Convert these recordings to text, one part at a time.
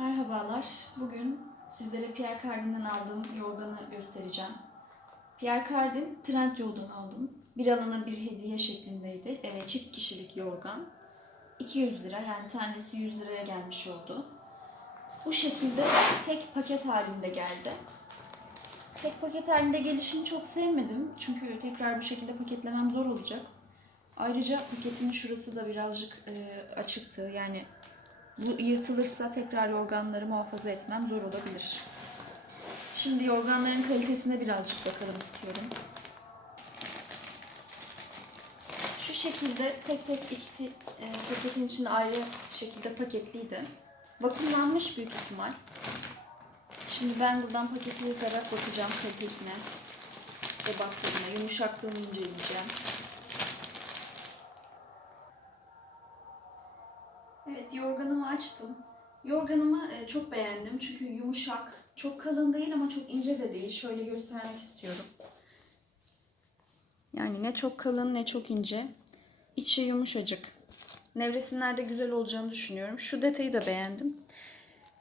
Merhabalar. Bugün sizlere Pierre Cardin'den aldığım yorganı göstereceğim. Pierre Cardin Trendyol'dan aldım. Bir alana bir hediye şeklindeydi. Ee, çift kişilik yorgan. 200 lira yani tanesi 100 liraya gelmiş oldu. Bu şekilde tek paket halinde geldi. Tek paket halinde gelişini çok sevmedim. Çünkü tekrar bu şekilde paketlemem zor olacak. Ayrıca paketimin şurası da birazcık e, açıktı. Yani bu yırtılırsa tekrar yorganları muhafaza etmem zor olabilir. Şimdi yorganların kalitesine birazcık bakalım istiyorum. Şu şekilde tek tek ikisi e, paketin içinde ayrı şekilde paketliydi. Vakumlanmış büyük ihtimal. Şimdi ben buradan paketi yıkarak bakacağım kalitesine, ebatlığına, yumuşaklığını inceleyeceğim. Yorganımı açtım. Yorganımı e, çok beğendim çünkü yumuşak, çok kalın değil ama çok ince de değil. Şöyle göstermek istiyorum. Yani ne çok kalın ne çok ince. İçi yumuşacık. Nevresimlerde güzel olacağını düşünüyorum. Şu detayı da beğendim.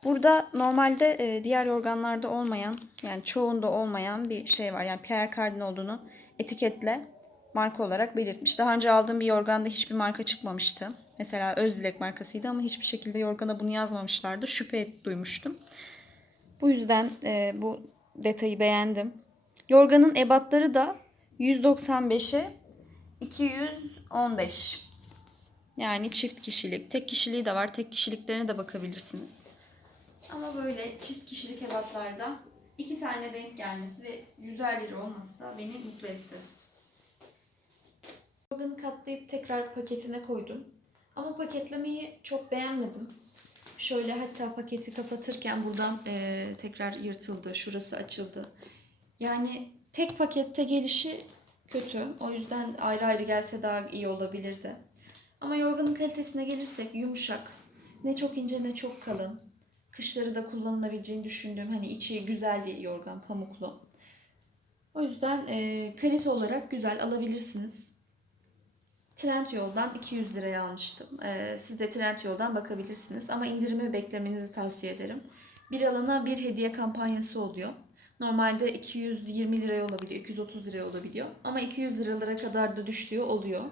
Burada normalde e, diğer yorganlarda olmayan, yani çoğunda olmayan bir şey var. Yani Pierre Cardin olduğunu etiketle marka olarak belirtmiş. Daha önce aldığım bir yorganda hiçbir marka çıkmamıştı. Mesela Özdilek markasıydı ama hiçbir şekilde yorgana bunu yazmamışlardı. Şüphe duymuştum. Bu yüzden e, bu detayı beğendim. Yorganın ebatları da 195'e 215. Yani çift kişilik. Tek kişiliği de var. Tek kişiliklerine de bakabilirsiniz. Ama böyle çift kişilik ebatlarda iki tane denk gelmesi ve 100'er lira olması da beni mutlu etti. Yorganı katlayıp tekrar paketine koydum. Ama paketlemeyi çok beğenmedim. Şöyle hatta paketi kapatırken buradan eee, tekrar yırtıldı. Şurası açıldı. Yani tek pakette gelişi kötü. O yüzden ayrı ayrı gelse daha iyi olabilirdi. Ama yorganın kalitesine gelirsek yumuşak. Ne çok ince ne çok kalın. Kışları da kullanılabileceğini düşündüğüm hani içi güzel bir yorgan pamuklu. O yüzden eee, kalite olarak güzel alabilirsiniz. Trendyol'dan 200 liraya almıştım. Ee, siz de Trendyol'dan bakabilirsiniz ama indirimi beklemenizi tavsiye ederim. Bir alana bir hediye kampanyası oluyor. Normalde 220 liraya olabiliyor, 230 liraya olabiliyor. Ama 200 liralara kadar da düştüğü oluyor.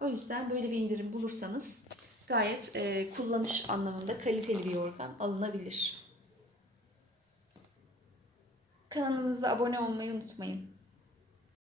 O yüzden böyle bir indirim bulursanız gayet e, kullanış anlamında kaliteli bir yorgan alınabilir. Kanalımıza abone olmayı unutmayın.